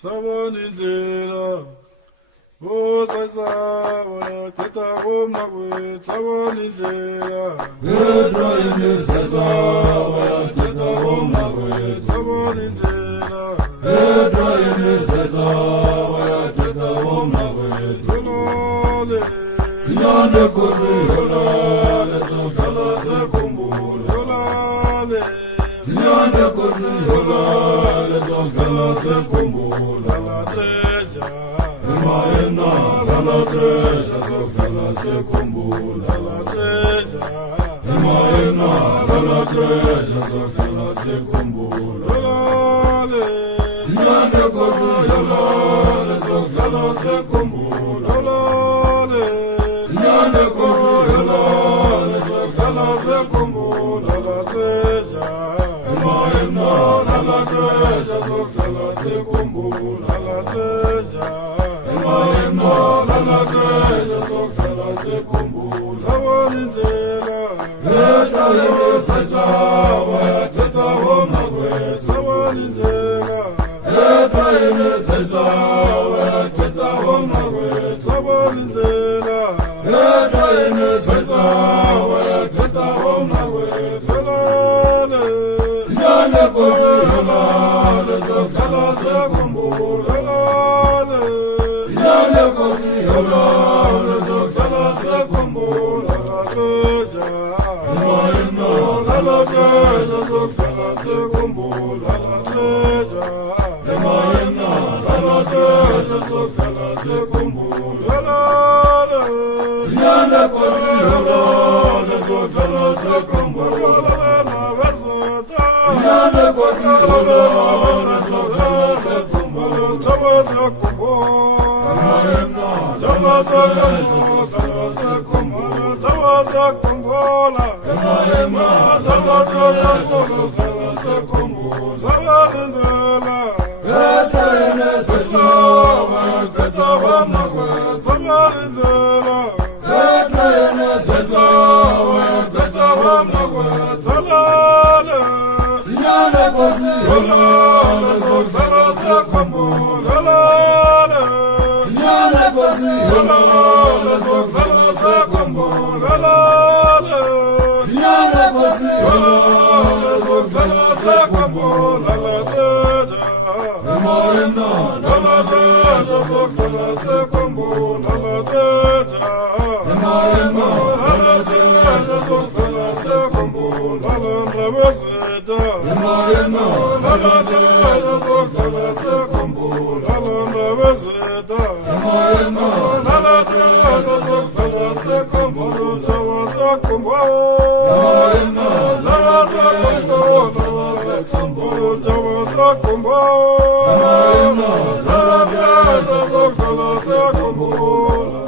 Sawanindlela, oh Sasawa, Teta Womawe, Sawanindlela, Edrayene Sasawa, Teta Womawe, Sawanindlela, Edrayene Sasawa, Teta Womawe, Tolole, Tinyane Kosi Yolale, Sokala Sekumbula, Tolale, Tinyane Kosi Yolale, Sokala Sekumbula, La Treja, Emaena, Lala Treja, Sokala Sekumbula, La Treja, Emaena, Lala Treja, Sokala Sekumbula, Tolole, Tinyane Kosi Yolale, Sokala Sekumbula, Tolole, Tinyane Kosi Yolale, Sokala Sekumbula, La Treja, Emaena, Lala Treja, Sokala Sekumbula, La Treja, Emaena, Lala Treja, Sokala Sekumbula, Sawanindlela, Edrayene Sasawa, Teta Womawe, Sawanindlela, Edrayene Sasawa, Teta Womawe, Sawanindlela, Edrayene Sasawa, Teta Womawe, Tolole, Tinyane Kosi Yolale, Sokala Sekumbula, Tolole, Tinyane Kosi Yolale, Sokala Sekumbula, La Treja, Emaena, Lala Treja, Sokala Sekumbula, La Treja, Emaena, Lala Treja, Sokala Sekumbula, Tolole, Tinyane Kosi Yolale, Sokala Sekumbula, La Vasota, Tinyane Kosi Yolale, Sokala Sekumbula, Tawasakubo, Emaena, Lala Treja, Sokala Sekumbula, Tawasakumbola, Emaena, Lala Treja, Sokala Sekumbula, Sawanindlela, Edrayene Sasawa, Teta Womawe, Sawanindlela, Edrayene Sasawa, Teta Womawe, Tolole, Tinyane Kosi Yolale, Sokala Sekumbula, Tolole, Tinyane Kosi Yolale, Sokala Sekumbula, Tolole, Tinyane Kosi Yolale, Sokala Sekumbula, La Treja, Emaena, Lala Treja, Sokala Sekumbula, La Treja, Emaena, Lala Treja, Sokala Sekumbula, La Vasota, Emaena, Lala Treja, Sokala Sekumbula, La Vasota, Emaena, La Treja, Sokala Sekumbula, Tawasakumbo, Emaena, La Treja, Sokala Sekumbula, Tawasakumbo, Emaena, La Treja, Sokala Sekumbula.